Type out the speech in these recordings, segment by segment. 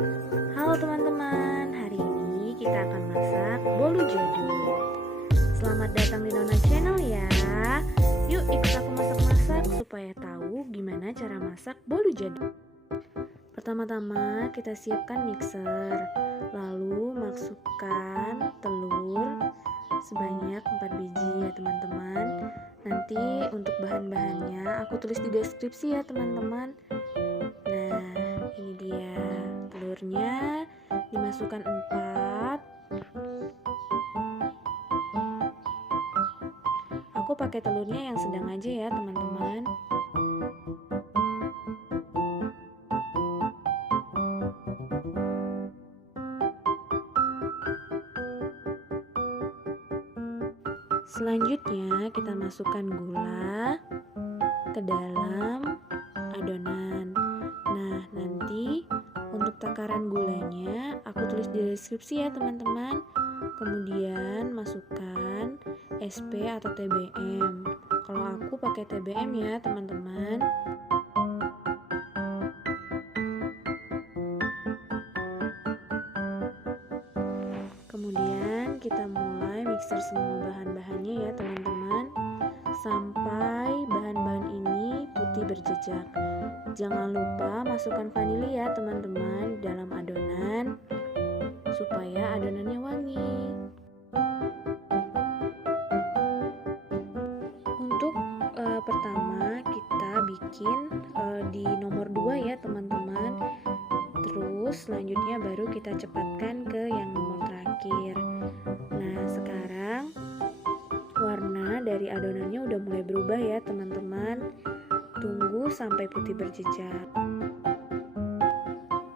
Halo teman-teman, hari ini kita akan masak bolu jadul. Selamat datang di Nona Channel ya. Yuk ikut aku masak-masak supaya tahu gimana cara masak bolu jadul. Pertama-tama kita siapkan mixer, lalu masukkan telur sebanyak 4 biji ya teman-teman. Nanti untuk bahan-bahannya aku tulis di deskripsi ya teman-teman. Nah, ini dia telurnya, dimasukkan 4. Aku pakai telurnya yang sedang aja ya teman-teman. Selanjutnya kita masukkan gula ke dalam adonan. Nah, nanti untuk takaran gulanya aku tulis di deskripsi ya teman-teman. Kemudian masukkan SP atau TBM. Kalau aku pakai TBM ya teman-teman. Kemudian kita mulai mixer semua bahan-bahannya ya teman-teman, sampai bahan-bahan ini putih berjejak. Jangan lupa masukkan vanili ya teman-teman dalam adonan supaya adonannya wangi. Untuk pertama kita bikin di nomor 2 ya teman-teman. Terus selanjutnya baru kita cepatkan ke yang nomor terakhir. Nah, sekarang warna dari adonannya udah mulai berubah ya teman-teman. Tunggu sampai putih berjejak.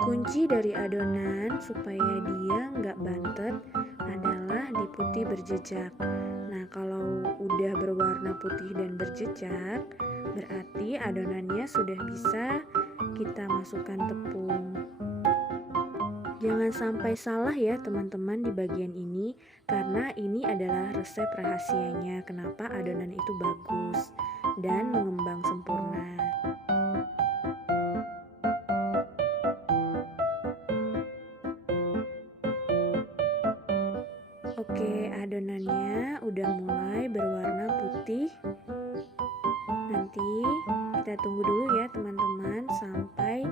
Kunci dari adonan supaya dia nggak bantet adalah di putih berjejak. Nah, kalau udah berwarna putih dan berjejak, berarti adonannya sudah bisa kita masukkan tepung. Jangan sampai salah ya teman-teman di bagian ini, karena ini adalah resep rahasianya kenapa adonan itu bagus dan mengembang sempurna. Oke, adonannya udah mulai berwarna putih. Nanti kita tunggu dulu ya teman-teman sampai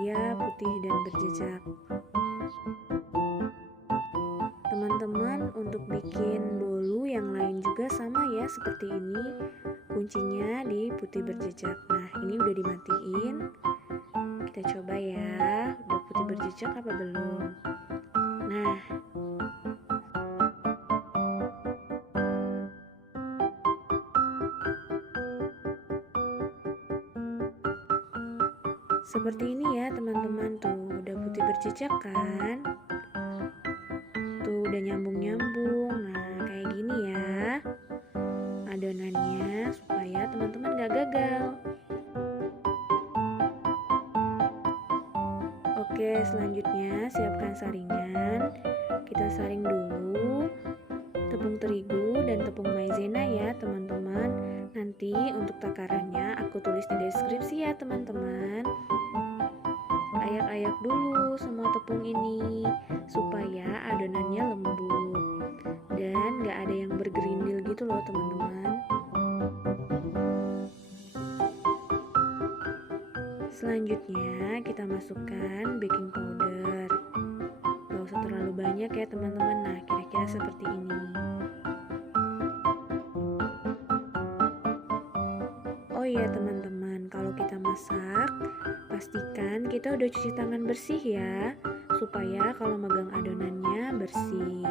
dia putih dan berjejak. Teman-teman, untuk bikin bolu yang lain juga sama ya seperti ini. Kuncinya di putih berjejak. Nah, ini udah dimatiin. Kita coba ya, udah putih berjejak apa belum? Nah, seperti ini ya teman-teman, tuh udah putih berjejak kan? Tuh udah nyambung-nyambung. Nah, kayak gini ya adonannya supaya teman-teman gak gagal. Oke, selanjutnya siapkan saringan. Kita saring dulu tepung terigu dan tepung maizena ya teman-teman. Nanti untuk takarannya aku tulis di deskripsi ya teman-teman. Ayak-ayak dulu semua tepung ini supaya adonannya lembut dan gak ada yang bergerindil gitu loh teman-teman. Selanjutnya kita masukkan baking powder. Gak usah terlalu banyak ya teman-teman. Nah, kira-kira seperti ini. Oh iya teman-teman, kalau kita masak pastikan kita udah cuci tangan bersih ya, supaya kalau megang adonannya bersih.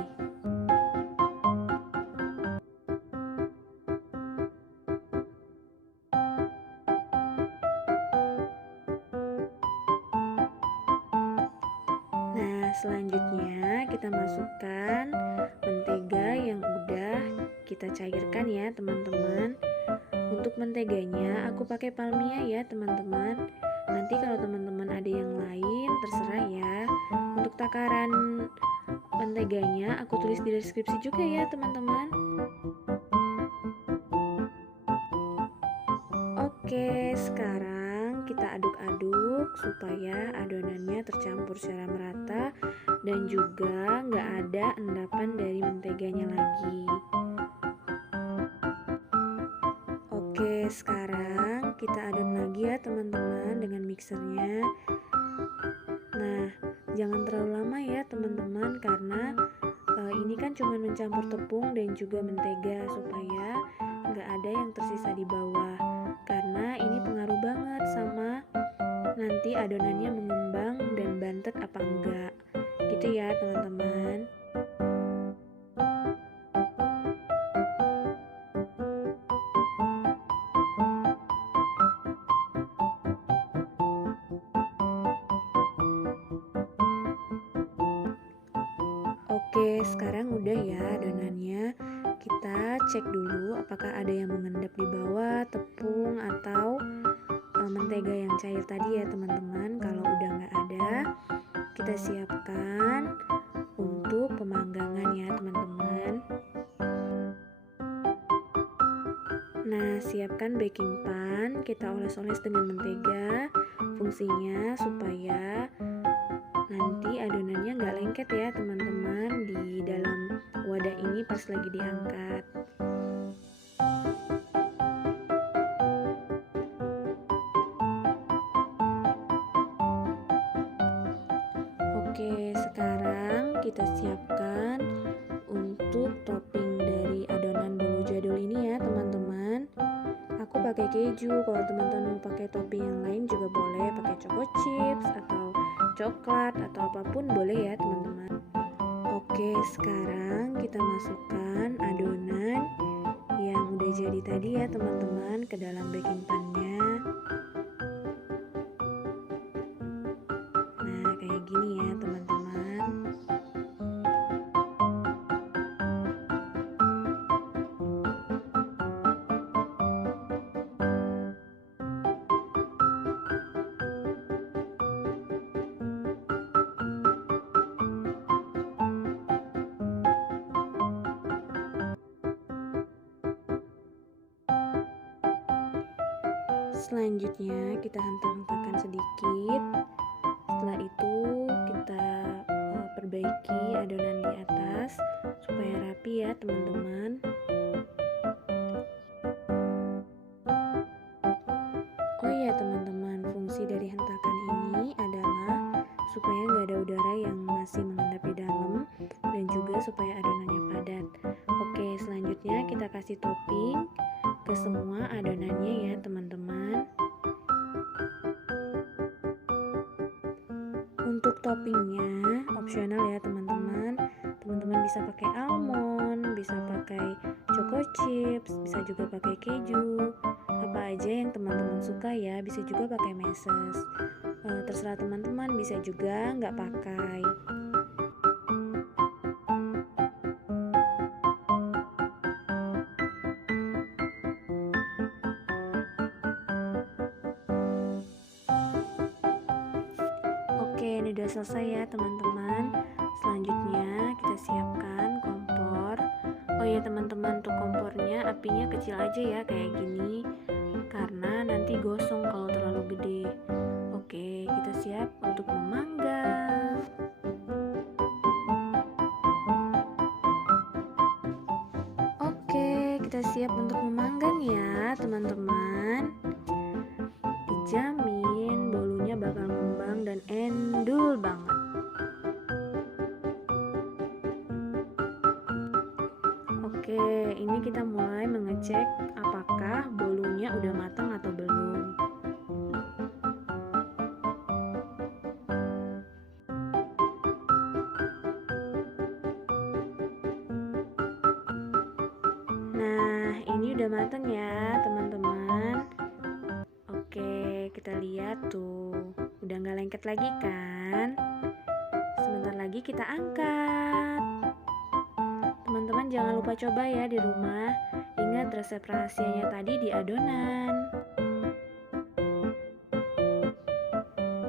Nah, selanjutnya kita masukkan mentega yang udah kita cairkan ya teman-teman. Untuk menteganya aku pakai Palmia ya teman-teman. Nanti kalau teman-teman ada yang lain terserah ya. Untuk takaran menteganya aku tulis di deskripsi juga ya teman-teman. Oke, sekarang kita kita aduk-aduk supaya adonannya tercampur secara merata dan juga nggak ada endapan dari menteganya lagi. Oke, sekarang kita adon lagi ya teman-teman dengan mixernya. Nah, jangan terlalu lama ya teman-teman, karena ini kan cuma mencampur tepung dan juga mentega supaya nggak ada yang tersisa di bawah, karena ini pengaruh banget sama nanti adonannya mengembang dan bantet apa enggak gitu ya teman-teman. Oke, sekarang udah ya adonannya. Kita cek dulu apakah ada yang mengendap di bawah tepung atau mentega yang cair tadi ya teman-teman. Kalau udah nggak ada, kita siapkan untuk pemanggangan ya teman-teman. Nah, siapkan baking pan, kita oles-oles dengan mentega. Fungsinya supaya nanti adonannya nggak lengket ya teman-teman di dalam wadah ini pas lagi diangkat. Oke, sekarang kita siapkan untuk topping dari adonan bolu jadul ini ya teman-teman. Aku pakai keju, kalau teman-teman mau pakai topping yang lain juga boleh, pakai choco chips atau coklat atau apapun boleh ya teman-teman. Oke, sekarang kita masukkan adonan yang udah jadi tadi ya teman-teman ke dalam baking pan-nya. Nah, kayak gini ya teman-teman. Selanjutnya kita hentak-hentakan sedikit. Setelah itu kita perbaiki adonan di atas supaya rapi ya teman-teman. Oh ya teman-teman, fungsi dari hentakan ini adalah supaya nggak ada udara yang masih mengendap di dalam dan juga supaya adonannya padat. Oke, selanjutnya kita kasih topping ke semua adonannya ya teman-teman. Untuk toppingnya opsional ya teman-teman. Teman-teman bisa pakai almond, bisa pakai choco chips, bisa juga pakai keju, apa aja yang teman-teman suka ya. Bisa juga pakai meses, terserah teman-teman, bisa juga nggak pakai. Oke, ini udah selesai ya teman-teman. Selanjutnya kita siapkan kompor. Oh ya teman-teman, untuk kompornya apinya kecil aja ya kayak gini, karena nanti gosong kalau terlalu gede. Oke, kita siap untuk memanggang. Oke, kita siap untuk memanggang ya teman-teman. Dijamin bolunya bakal ngembang dan endul banget. Oke, ini kita mulai mengecek apakah bolunya udah matang atau belum. Nah, ini udah matang ya teman-teman. Oke, kita lihat tuh, udah nggak lengket lagi kan? Sebentar lagi kita angkat. Teman-teman jangan lupa coba ya di rumah. Ingat resep rahasianya tadi di adonan.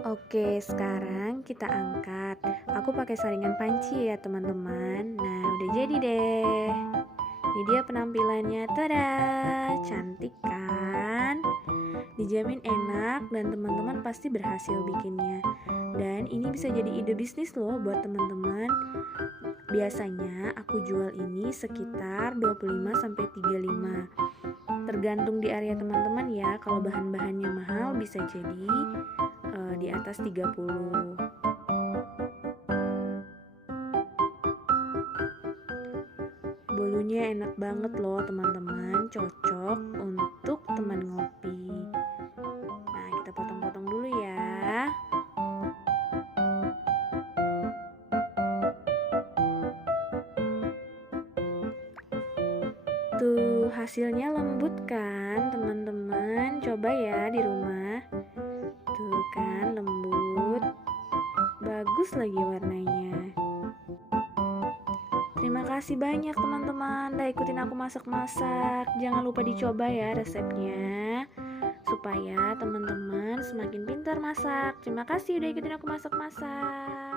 Oke, sekarang kita angkat. Aku pakai saringan panci ya teman-teman. Nah, udah jadi deh. Ini dia penampilannya, tada, cantik kan? Dijamin enak dan teman-teman pasti berhasil bikinnya. Dan ini bisa jadi ide bisnis loh buat teman-teman. Biasanya aku jual ini sekitar 25-35. Tergantung di area teman-teman ya. Kalau bahan-bahannya mahal bisa jadi di atas 30. Bolunya enak banget loh teman-teman, cocok untuk teman ngopi. Nah, kita potong-potong dulu ya. Tuh, hasilnya lembut kan teman-teman? Coba ya di rumah. Tuh kan lembut. Bagus lagi warnanya. Terima kasih banyak teman-teman udah ikutin aku masak-masak. Jangan lupa dicoba ya resepnya, supaya teman-teman semakin pintar masak. Terima kasih udah ikutin aku masak-masak.